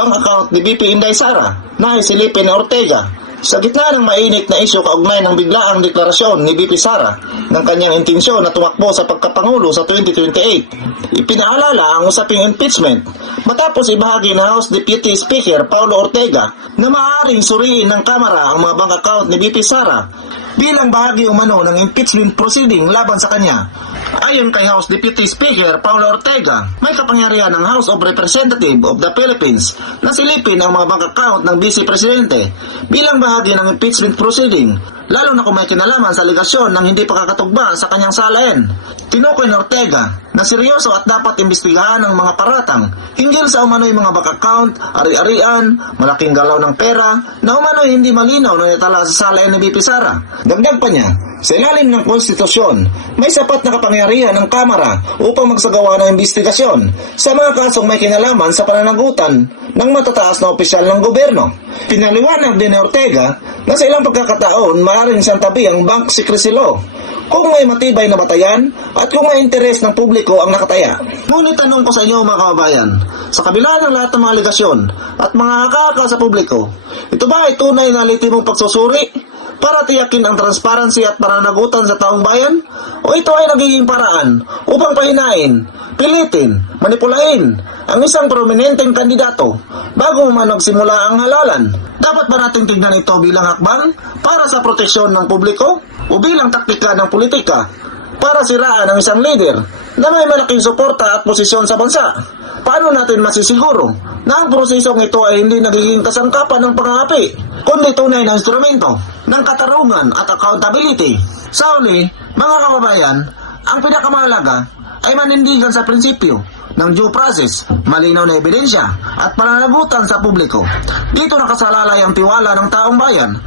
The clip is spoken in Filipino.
bank account ni BP Inday Sara na isilipin ni Ortega. Sa gitna ng mainit na isyu kaugnay ng biglaang deklarasyon ni BP Sara ng kanyang intensyon na tumakbo sa pagkapangulo sa 2028, ipinaalala ang usaping impeachment matapos ibahagi ng House Deputy Speaker Paulo Ortega na maaaring suriin ng Kamara ang mga bank account ni BP Sara bilang bahagi umano ng impeachment proceeding laban sa kanya. Ayon kay House Deputy Speaker Paulo Ortega, may kapangyarihan ng House of Representatives of the Philippines na silipin ang mga bank account ng Vice Presidente bilang bahagi ng impeachment proceeding, lalo na kung may kinalaman sa aligasyon ng hindi pagkakatugma sa kanyang salain. Tinukoy ni Ortega na seryoso at dapat imbestigahan ng mga paratang hinggil sa umano'y mga bank account, ari-arian, malaking galaw ng pera na umano'y hindi malinaw na natala sa salain ni BP Sara. Dagdag pa niya, sa ilalim ng konstitusyon, may sapat na kapangyarihan ng Kamara upang magsagawa ng investigasyon sa mga kasong may kinalaman sa pananagutan ng matataas na opisyal ng gobyerno. Pinaliwanag din ni Ortega na sa ilang pagkakataon maaaring santabi ang bank secrecy law kung may matibay na batayan at kung may interes ng publiko ang nakataya. Ngunit tanong ko sa inyo mga kababayan, sa kabila ng lahat ng mga aligasyon at mga haka sa publiko, ito ba ay tunay na lehitimong pagsusuri para tiyakin ang transparency at pananagutan sa taong bayan? O ito ay nagiging paraan upang pahinain, pilitin, manipulain ang isang prominenteng kandidato bago man magsimula ang halalan? Dapat ba natin tignan ito bilang hakbang para sa proteksyon ng publiko o bilang taktika ng politika para siraan ang isang leader na may malaking suporta at posisyon sa bansa? Paano natin masisiguro na ang prosesong ito ay hindi nagiging kasangkapan ng pangapi, kundi tunay na instrumento ng katarungan at accountability? Sa huli, mga kababayan, ang pinakamahalaga ay manindigan sa prinsipyo ng due process, malinaw na ebidensya at pananagutan sa publiko. Dito nakasalalay ang tiwala ng taong bayan